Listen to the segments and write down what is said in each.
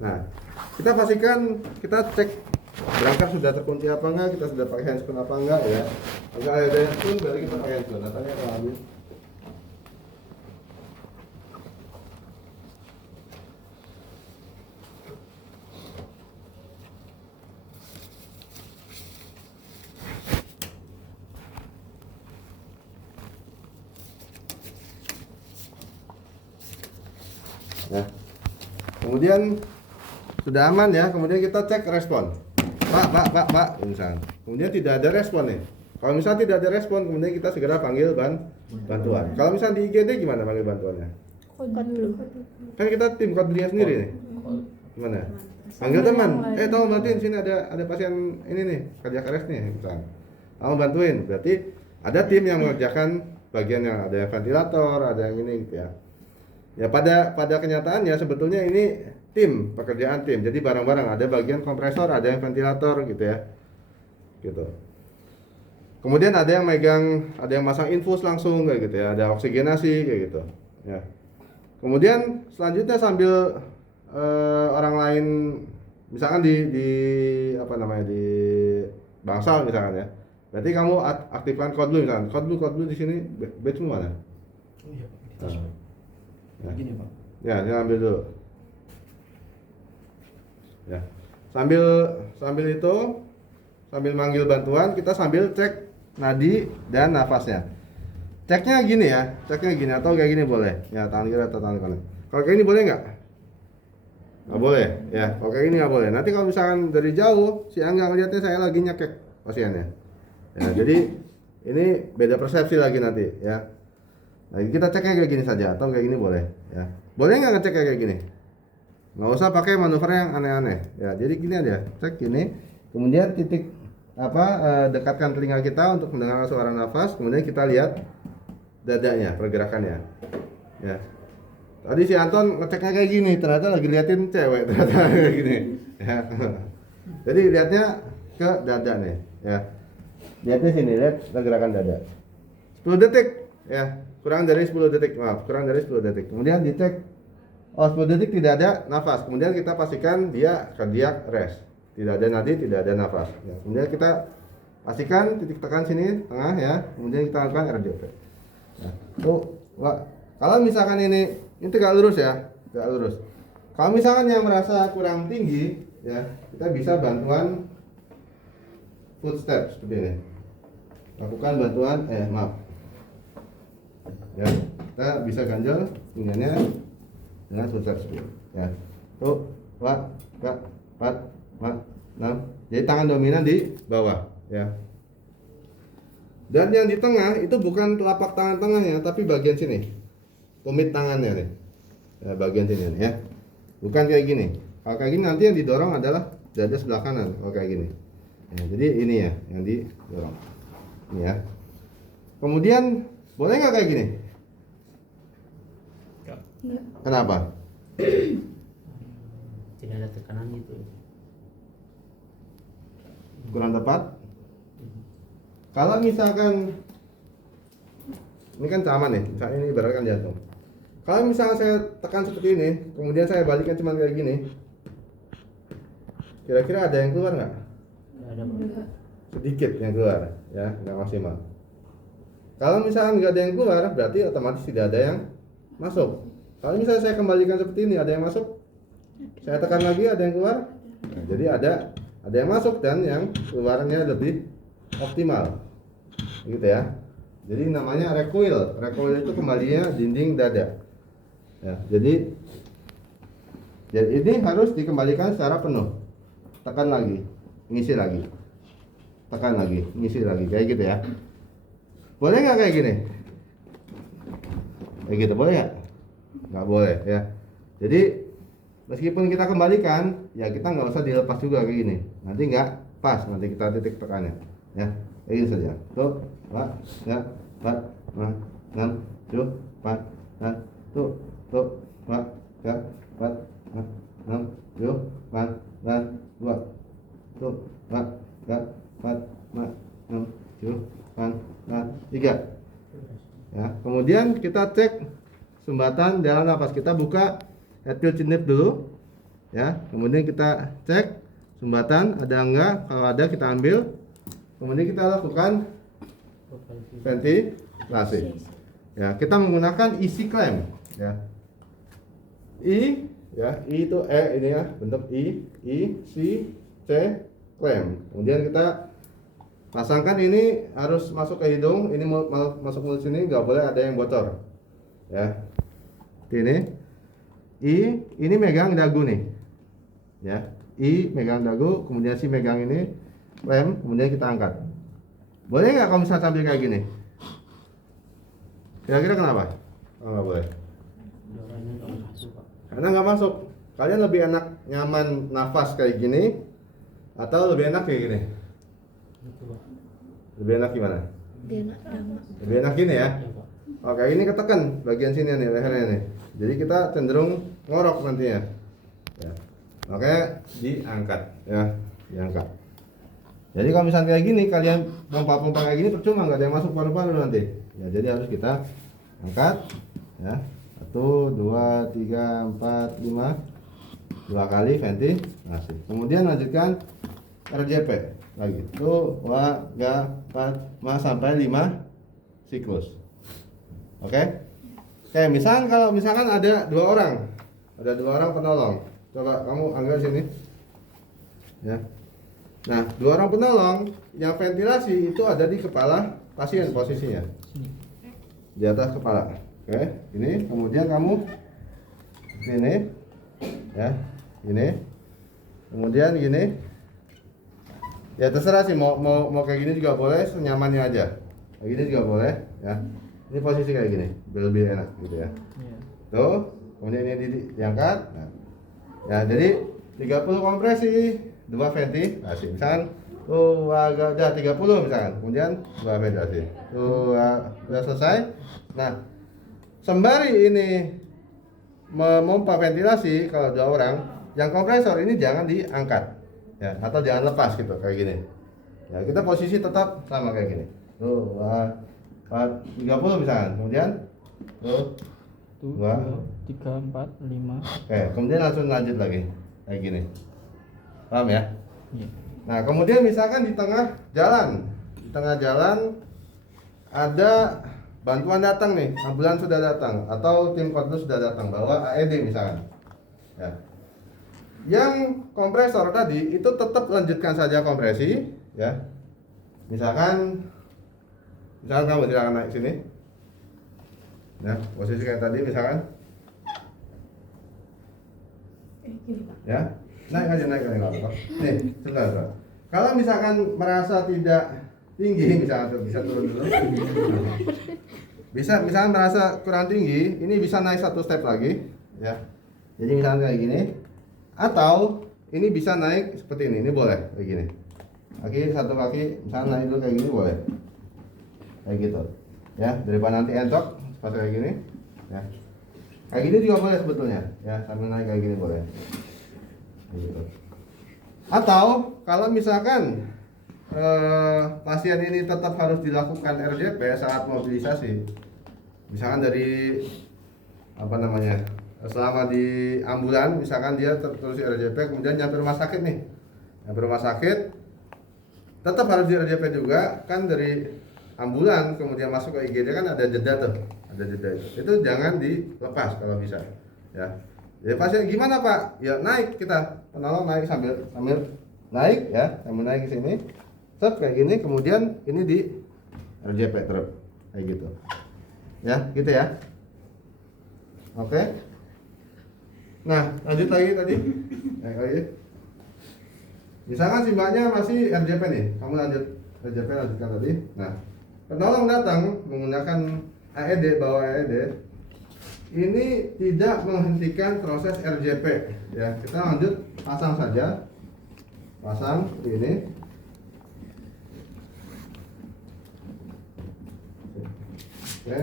Nah, kita pastikan, kita cek berangkat sudah terkunci apa enggak, kita sudah pakai handphone apa enggak ya. Enggak ada handphone, berarti kita pakai handphone. Datanya kita ambil. Nah, kemudian sudah aman ya, kemudian kita cek respon. Pak, misalnya. Kemudian tidak ada respon nih. Kalau misalnya tidak ada respon, kemudian kita segera panggil bantuan. Kalau misalnya di IGD gimana panggil bantuannya? Kan kita tim kodenya sendiri nih. Gimana? Panggil teman. Tolong bantuin, sini ada pasien ini nih, cardiac arrest nih misalnya. Tolong bantuin. Berarti ada tim yang mengerjakan bagian yang ada yang ventilator, ada yang ini gitu ya. Ya pada kenyataannya sebetulnya ini pekerjaan tim. Jadi bareng-bareng, ada bagian kompresor, ada yang ventilator gitu ya. Gitu. Kemudian ada yang masang infus langsung kayak gitu ya, ada oksigenasi kayak gitu. Ya. Kemudian selanjutnya sambil orang lain misalkan di apa namanya di bangsal misalkan ya. Berarti kamu aktifkan kode dulu misalkan. Kode dulu di sini batch mana? Oh iya, di tas. Ya. Begini, Pak. Ya, saya ambil dulu. Ya. Sambil manggil bantuan, kita sambil cek nadi dan nafasnya. Ceknya gini atau kayak gini boleh. Ya, tangan kiri atau tangan kanan. Kalau kayak ini boleh nggak? Nggak boleh. Ya, kalau kayak ini nggak boleh. Nanti kalau misalkan dari jauh, si Angga ngeliatnya saya lagi nyekek pasiennya. Ya, jadi ini beda persepsi lagi nanti ya. Nah, kita ceknya kayak gini saja atau kayak gini boleh ya. Boleh nggak ngecek kayak gini? Nggak usah pakai manuver yang aneh-aneh ya. Jadi gini aja, cek gini. Kemudian dekatkan telinga kita untuk mendengar suara nafas. Kemudian kita lihat dadanya, pergerakannya. Ya. Tadi si Anton ngeceknya kayak gini, ternyata lagi liatin cewek ternyata kayak gini. Ya. Jadi lihatnya ke dada nih, ya. Lihatnya sini, lihat pergerakan dada. 10 detik, ya. Kurang dari 10 detik. Kemudian dicek, 10 detik tidak ada nafas. Kemudian kita pastikan dia cardiac arrest. Tidak ada nadi, tidak ada nafas. Ya. Kemudian kita pastikan titik tekan sini tengah ya. Kemudian kita lakukan RDP. Nah, kalau misalkan ini tegak lurus ya, tegak lurus. Kalau misalkan yang merasa kurang tinggi, ya kita bisa bantuan footstep seperti ini. Lakukan bantuan, ya kita bisa ganjel pinggangnya dengan footstep seperti ini. Ya, tuh, 6. Jadi tangan dominan di bawah, ya. Dan yang di tengah itu bukan telapak tangan tengahnya, tapi bagian sini, tumit tangannya nih, ya, bagian sini nih, ya. Bukan kayak gini. Kalau kayak gini nanti yang didorong adalah dada sebelah kanan. Kalau kayak gini, ya, jadi ini ya yang didorong, ini ya. Kemudian boleh nggak kayak gini? Kenapa? Tidak ada tekanan gitu. Kurang tepat. Kalau misalkan ini kan sama nih, misalnya ini ibaratkan jantung. Kalau misalnya saya tekan seperti ini, kemudian saya balikkan cuma kayak gini, kira-kira ada yang keluar nggak? Tidak ada, Pak. Sedikit yang keluar, ya, nggak maksimal. Kalau misalkan nggak ada yang keluar, berarti otomatis tidak ada yang masuk. Kalau misalnya saya kembalikan seperti ini, ada yang masuk, saya tekan lagi, ada yang keluar. Nah, jadi ada yang masuk dan yang keluarnya lebih optimal, gitu ya. Jadi namanya recoil. Recoil itu kembalinya dinding dada. Ya, jadi ini harus dikembalikan secara penuh. Tekan lagi, ngisi lagi, tekan lagi, ngisi lagi, kayak gitu ya. Boleh nggak kayak gini? Kayak gitu boleh nggak? Nggak boleh ya. Jadi meskipun kita kembalikan, ya kita nggak usah dilepas juga kayak gini. Nanti nggak pas, nanti kita titik tekannya. Ya, kayak gini saja. Tuh, 4, 6, 7, 8, tuh, 4, 6, 7, 8, 2, tuh, 4, 6, 7, 8, 3. Ya, kemudian kita cek sumbatan dalam nafas. Kita buka etil cinip dulu. ya. Kemudian kita cek sumbatan ada enggak, kalau ada kita ambil. Kemudian kita lakukan ventilasi. Ya, kita menggunakan isi klem, ya. I, ya, I itu ini ya, bentuk I, C, C, klem. Kemudian kita pasangkan, ini harus masuk ke hidung, ini masuk mulut sini, nggak boleh ada yang bocor, ya. Ini ini megang dagu nih, ya. I megang dagu, kemudian si megang ini klem, kemudian kita angkat. Boleh nggak kalau misalnya sambil kayak gini? Kira-kira kenapa? Oh, nggak boleh. Udaranya nggak masuk, Pak. Karena nggak masuk. Kalian lebih enak nyaman nafas kayak gini atau lebih enak kayak gini? Gitu, Pak. Lebih enak gimana? Dia nak lama. Lebih enak gini ya? Iya, Pak. Oke, ini ketekan bagian sini nih, lehernya nih. Jadi kita cenderung ngorok nantinya. Ya. Makanya diangkat, ya, diangkat. Jadi kalau misalnya kayak gini, kalian pompa-pompa kayak gini percuma, nggak ada yang masuk paru-paru nanti. Ya, jadi harus kita angkat, ya. 1, 2, 3, 4, 5, 2 kali ventilasi. Kemudian lanjutkan RJP lagi. 1, 2, 3, 4, 5 sampai 5 siklus. Oke. Oke, misalkan ada 2 orang. Ada 2 orang penolong. Coba kamu angkat sini. Ya. Nah, 2 orang penolong yang ventilasi itu ada di kepala pasien posisinya. Di atas kepala. Oke, ini kemudian kamu ini ya, ini. Kemudian gini. Ya terserah sih mau kayak gini juga boleh, senyamannya aja. Kayak gini juga boleh, ya. Ini posisi kayak gini, biar lebih enak gitu ya. Iya. Tuh, kemudian ini diangkat. Nah. Ya, jadi 30 kompresi, 2 ventilasi. Misalkan agak udah 30 misalkan. Kemudian 2 ventilasi. Udah selesai. Nah, sembari ini memompa ventilasi, kalau 2 orang, yang kompresor ini jangan diangkat. Ya, atau jangan lepas gitu kayak gini. Ya, kita posisi tetap sama kayak gini. Tuh, 30 misalkan. Kemudian tuh 2, 3, 4, 5. oke, kemudian langsung lanjut lagi kayak gini. Paham ya? Iya. Nah, kemudian misalkan di tengah jalan ada bantuan datang nih, ambulans sudah datang atau tim kordos sudah datang bawa AED misalkan. Ya. Yang kompresor tadi itu tetap lanjutkan saja kompresi, ya. Misalkan kamu silakan naik sini. Ya, posisi kayak tadi misalkan. Ya, naik aja nggak apa-apa. Nih, sebentar. Kalau misalkan merasa tidak tinggi, misalkan bisa turun dulu. Bisa, misalkan merasa kurang tinggi, ini bisa naik 1 step lagi, ya. Jadi misalkan kayak gini, atau ini bisa naik seperti ini boleh kayak gini. Satu kaki, misalkan naik dulu kayak gini boleh, kayak gitu. Ya, daripada nanti entok pas kayak gini, ya. Kayak gini juga boleh sebetulnya, ya, sambil naik kayak gini boleh. Gitu. Atau kalau misalkan pasien ini tetap harus dilakukan RJP saat mobilisasi, misalkan dari selama di ambulan, misalkan dia terus RJP kemudian nyampe rumah sakit nih, tetap harus di RJP juga kan, dari ambulan kemudian masuk ke IGD kan ada jeda tuh, itu jangan dilepas kalau bisa, ya. Jadi pasien gimana Pak? Ya naik, kita penolong naik sambil naik, ya, sambil naik ke sini, set kayak gini, kemudian ini di RJP terus kayak gitu, ya, gitu ya. Oke. Nah, lanjut lagi tadi. Misalkan si mbaknya masih RJP nih, kamu lanjut RJP, lanjutkan tadi. Nah, penolong datang menggunakan AED, bawa AED. Ini tidak menghentikan proses RJP, ya. Kita lanjut pasang saja, pasang seperti ini. Oke.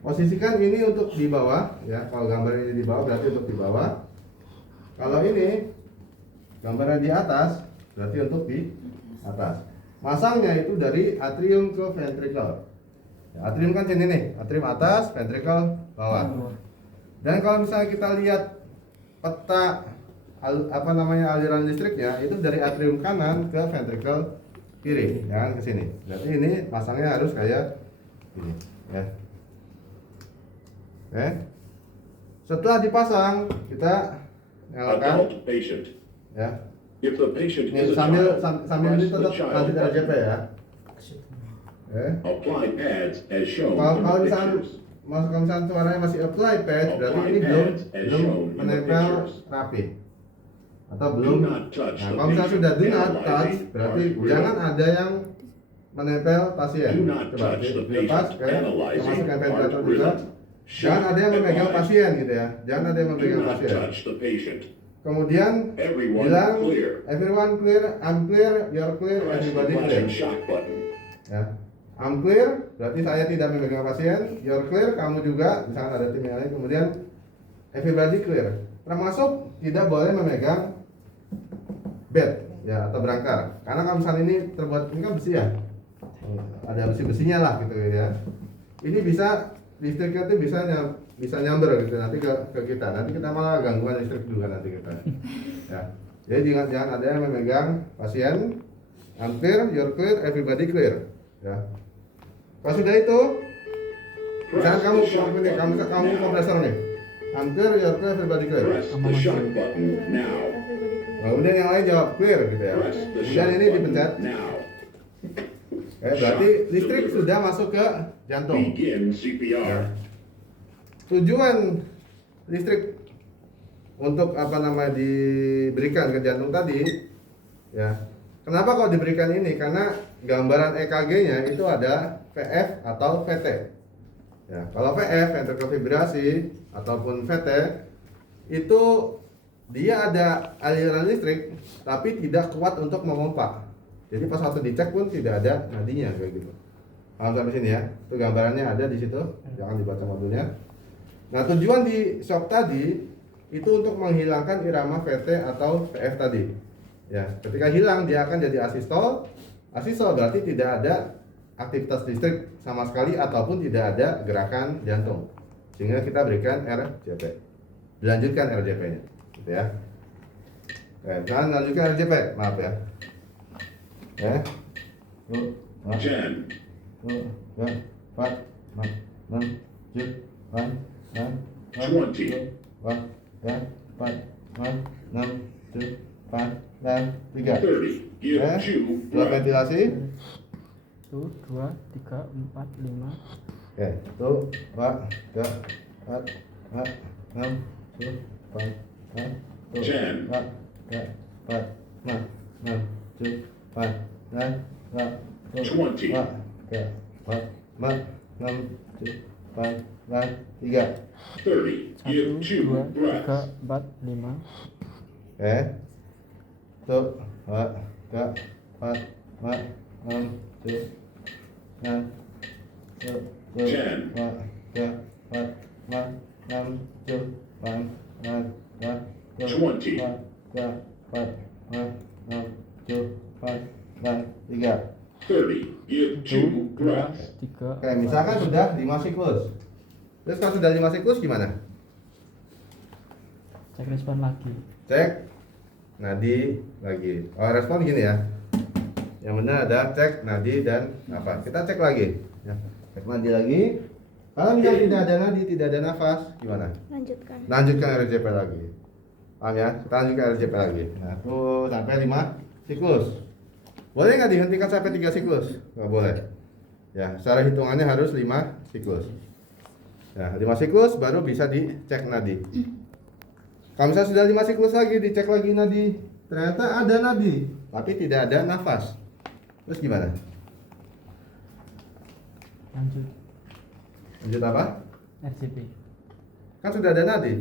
Posisikan ini untuk di bawah, ya. Kalau gambar ini di bawah berarti untuk di bawah. Kalau ini gambarnya di atas berarti untuk di atas. Masangnya itu dari atrium ke ventricle. Ya, atrium kan sini nih, atrium atas, ventricle bawah. Dan kalau misalnya kita lihat peta apa namanya aliran listriknya itu dari atrium kanan ke ventricle kiri, ya kan, ke sini. Berarti ini pasangnya harus kayak ini, ya. Oke. Setelah dipasang, kita nyalakan, Adult patient. ya. If the patient Ini is a sambil child, sambil ini press the tetap child lanjut button. RJP ya. Oke. Apply pads as shown Kalau in kalau the misalnya pictures. misalnya suaranya masih apply pad, berarti ini belum menempel rapi atau belum. Do not touch Nah, the kalau misalnya sudah do not patient. touch, Analyzing berarti heart jangan rhythm. ada yang menempel pasien. Do not Coba touch the dilepas, patient. oke. Analyzing Masukkan heart ventilator juga. rhythm. Jangan ada yang memegang Advised. pasien gitu ya. Jangan ada yang Do memegang not pasien. touch the patient. Kemudian Everyone bilang clear. everyone clear, I'm clear, you're clear, Press the everybody clear. flashing shock button. Ya. I'm clear, berarti saya tidak memegang pasien. You're clear, kamu juga. Misalkan ada tim yang lain. Kemudian everybody clear. Termasuk tidak boleh memegang bed ya atau berangkar. Karena kalau misalnya ini terbuat, ini kan besi ya. Ada besi-besinya lah gitu ya. Ini bisa listriknya itu bisa nyamber gitu nanti ke kita. Nanti kita malah gangguan listrik juga nanti kita. Ya. Jadi jangan ada yang memegang pasien. I'm clear, you're clear, everybody clear. Ya. Kalau sudah itu, misalkan kamu kompresor nih. I'm clear, you're clear, everybody clear. Press the shock button now. Kemudian yang lain jawab clear gitu ya. Press the Kemudian shock ini dipencet. button now. Berarti listrik sudah masuk ke jantung. Begin CPR. Tujuan listrik untuk apa namanya diberikan ke jantung tadi, ya. Kenapa kok diberikan ini? Karena gambaran EKG-nya itu ada VF atau VT. Ya, kalau VF ventricular fibrillasi ataupun VT itu dia ada aliran listrik tapi tidak kuat untuk memompa. Jadi pas waktu dicek pun tidak ada nadinya kayak gitu. Paham sampai sini ya? Itu gambarannya ada di situ. Jangan dibaca modulnya. Nah, tujuan di shock tadi itu untuk menghilangkan irama VT atau VF tadi. Ya, ketika hilang dia akan jadi asistol. Asistol berarti tidak ada aktivitas listrik sama sekali ataupun tidak ada gerakan jantung. Sehingga kita berikan RJP. Dilanjutkan RJP-nya, gitu ya. Oke, jangan lanjutkan RJP, maaf ya. Ya. 10, 30. Give Ya. 2 Dua breaths. ventilasi. 1, 2, 3, 4, 5. Oke, 1, 2, 3, 4, 5, 6, 7, 8, 9, 10, 2, 3, 4, 5, 6, 7, 8, 9, 20. 2, 3, 4, 5, 6, 7, 8, 9, 3. 30. 1, Give 2, 2 breaths. 3, 4, 5. Oke. 1, 2, 3, 4, 5, 6, 7, 9, 10, 2, 3, 4, 5, 6, 7, 8, 9, 20. 2, 3, 4, 5, 6, 7, 8, 9, 3. 30. Give 2 1, 2, breaths. 3. Oke, misalkan sudah 5 siklus. Terus kalau sudah 5 siklus gimana? Cek respon lagi. Cek nadi lagi. Oh, respon gini ya. Yang benar ada cek nadi dan nafas. Kita cek lagi. Ya. Cek nadi lagi. Kalau misalnya tidak ada nadi, tidak ada nafas, gimana? Lanjutkan. Lanjutkan RJP lagi. Paham ya? Kita lanjutkan RJP lagi. Nah, tuh sampai 5 siklus. Boleh nggak dihentikan sampai 3 siklus? Nggak boleh. Ya, secara hitungannya harus 5 siklus. Ya, 5 siklus baru bisa dicek nadi. Kalau misalnya sudah 5 siklus lagi, dicek lagi nadi. Ternyata ada nadi, tapi tidak ada nafas. Terus gimana? Lanjut. Lanjut apa? RCP. Kan sudah ada nadi.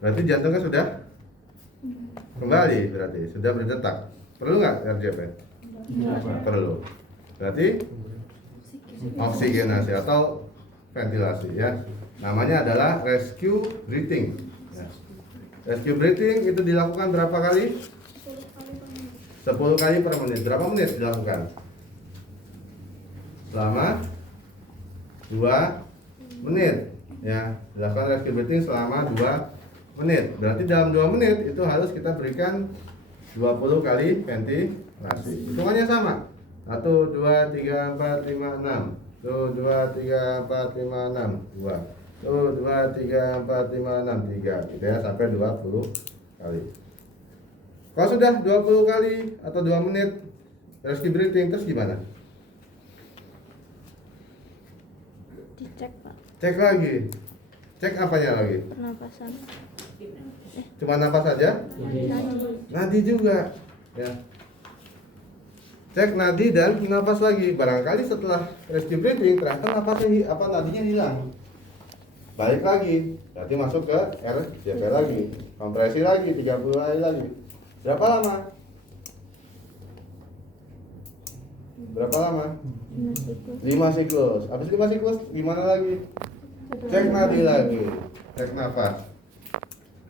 Berarti jantungnya sudah kembali, berarti sudah berdetak. Perlu nggak RJP? Perlu. Berarti oksigenasi atau ventilasi ya. Namanya adalah rescue breathing. Ya. Rescue breathing itu dilakukan berapa kali? 10 kali per menit. Berapa menit dilakukan? Selama 2 menit. Ya, dilakukan rescue breathing selama 2 menit. Berarti dalam 2 menit itu harus kita berikan 20 kali ventilasi. Hitungannya sama. 1, 2, 3, 4, 5, 6. 1, 2, 3, 4, 5, 6. 2. 1, 2, 3, 4, 5, 6. 3. Gitu ya, sampai 20 kali. Kalau sudah 20 kali atau 2 menit rescue breathing, terus gimana? Dicek Pak, Cek lagi. Cek apanya lagi? pernapasan. Cuma napas saja? Nadi juga. Ya. Cek nadi dan napas lagi. Barangkali setelah rescue breathing ternyata napasnya nadinya hilang. Balik lagi. Berarti masuk ke RJP lagi. Kompresi lagi 30 kali lagi. Berapa lama? Berapa lama? 5 siklus. Habis 5 siklus gimana lagi? Cek nadi lagi. Cek nafas.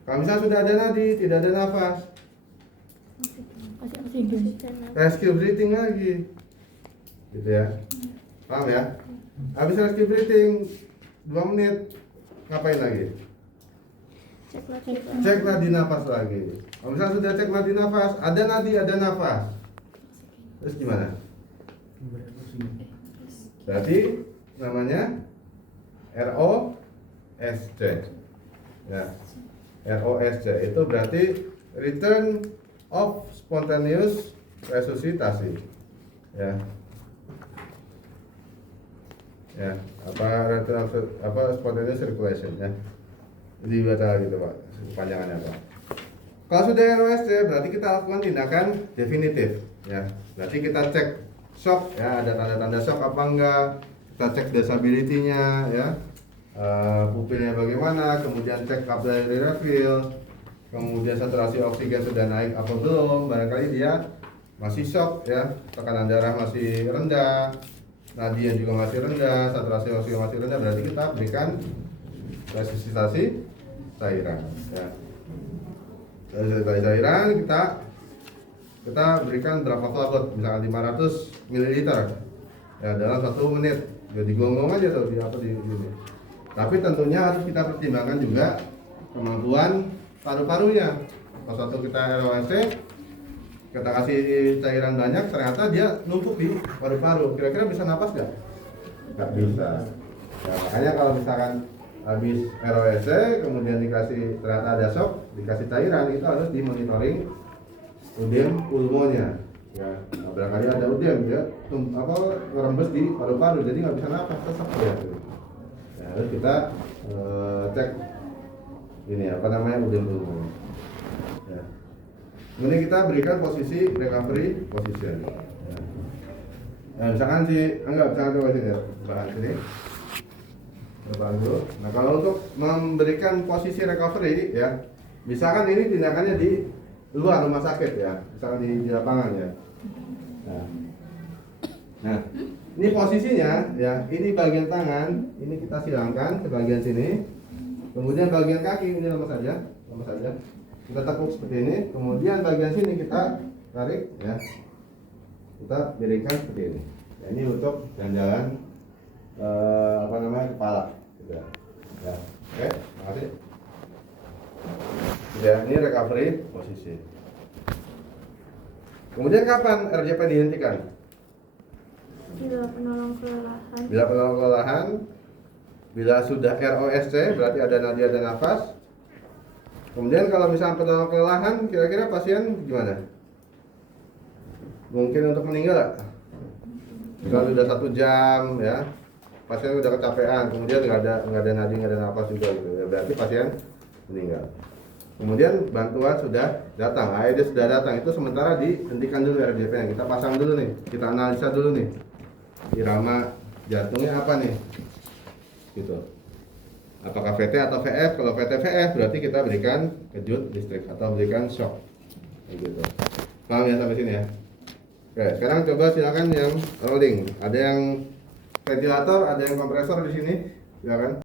Kalau misalnya sudah ada nadi, tidak ada nafas, rescue breathing lagi. Gitu ya. Paham ya? Habis rescue breathing 2 menit, ngapain lagi? Cek lagi Pak. Cek nadi nafas lagi. Kalau misalnya sudah cek nadi nafas, ada nadi, ada nafas, terus gimana? Berarti namanya ROSC. Ya. ROSC itu berarti return of spontaneous resusitasi. Ya. Ya, return of spontaneous circulation ya. Jadi baca gitu Pak, kepanjangannya Pak. Kalau sudah ROSC berarti kita lakukan tindakan definitif ya. Berarti kita cek shock ya, ada tanda-tanda shock apa enggak, kita cek disability-nya ya, pupilnya bagaimana, kemudian cek capillary refill, kemudian saturasi oksigen sudah naik apa belum, barangkali dia masih shock ya, tekanan darah masih rendah, nadinya juga masih rendah, saturasi oksigen masih rendah, berarti kita berikan resusitasi cairan ya. Resusitasi cairan kita berikan berapa flagot, misalkan 500 ml ya dalam 1 menit. Ya digonggong aja tuh di sini. Tapi tentunya harus kita pertimbangkan juga kemampuan paru-parunya. Pas waktu kita ROSC, kita kasih cairan banyak, ternyata dia numpuk di paru-paru. Kira-kira bisa napas nggak? Nggak bisa. Ya, makanya kalau misalkan habis ROSC, kemudian dikasih ternyata ada shock, dikasih cairan, itu harus dimonitoring udem pulmonya. Ya, nah, barangkali ada udem ya, ngerembes di paru-paru, jadi nggak bisa napas, sesak ya. Nah, harus kita cek ini udem pulmonya. Ya. Kemudian kita berikan posisi recovery position. Ya. Nah, misalkan misalkan coba sini ya, bahan sini. Bahan dulu. Nah, kalau untuk memberikan posisi recovery ya, misalkan ini tindakannya di luar rumah sakit ya, misalkan di lapangan ya. Nah, ini posisinya ya, ini bagian tangan, ini kita silangkan ke bagian sini, kemudian bagian kaki ini lemas saja, kita tekuk seperti ini, kemudian bagian sini kita tarik ya, kita miringkan seperti ini. Nah, ini untuk jalan-jalan kepala, gitu ya. Ya, oke, makasih. Ya, ini recovery posisi. Kemudian kapan RJP dihentikan? Bila penolong kelelahan. Bila penolong kelelahan, bila sudah ROSC berarti ada nadi ada nafas. Kemudian kalau misalnya penolong kelelahan, kira-kira pasien gimana? Mungkin untuk meninggal gak? Misalnya sudah 1 jam ya, pasien sudah kecapean, kemudian nggak ada nadi nggak ada nafas juga gitu ya, berarti pasien meninggal. Kemudian bantuan sudah datang, AED sudah datang, itu sementara dihentikan dulu RJP-nya. Kita pasang dulu nih, kita analisa dulu nih, irama jantungnya apa nih, gitu. Apakah VT atau VF? Kalau VT VF berarti kita berikan kejut listrik atau berikan shock, gitu. Paham ya sampai sini ya? Oke, sekarang coba silakan yang rolling. Ada yang ventilator, ada yang kompresor di sini, silakan.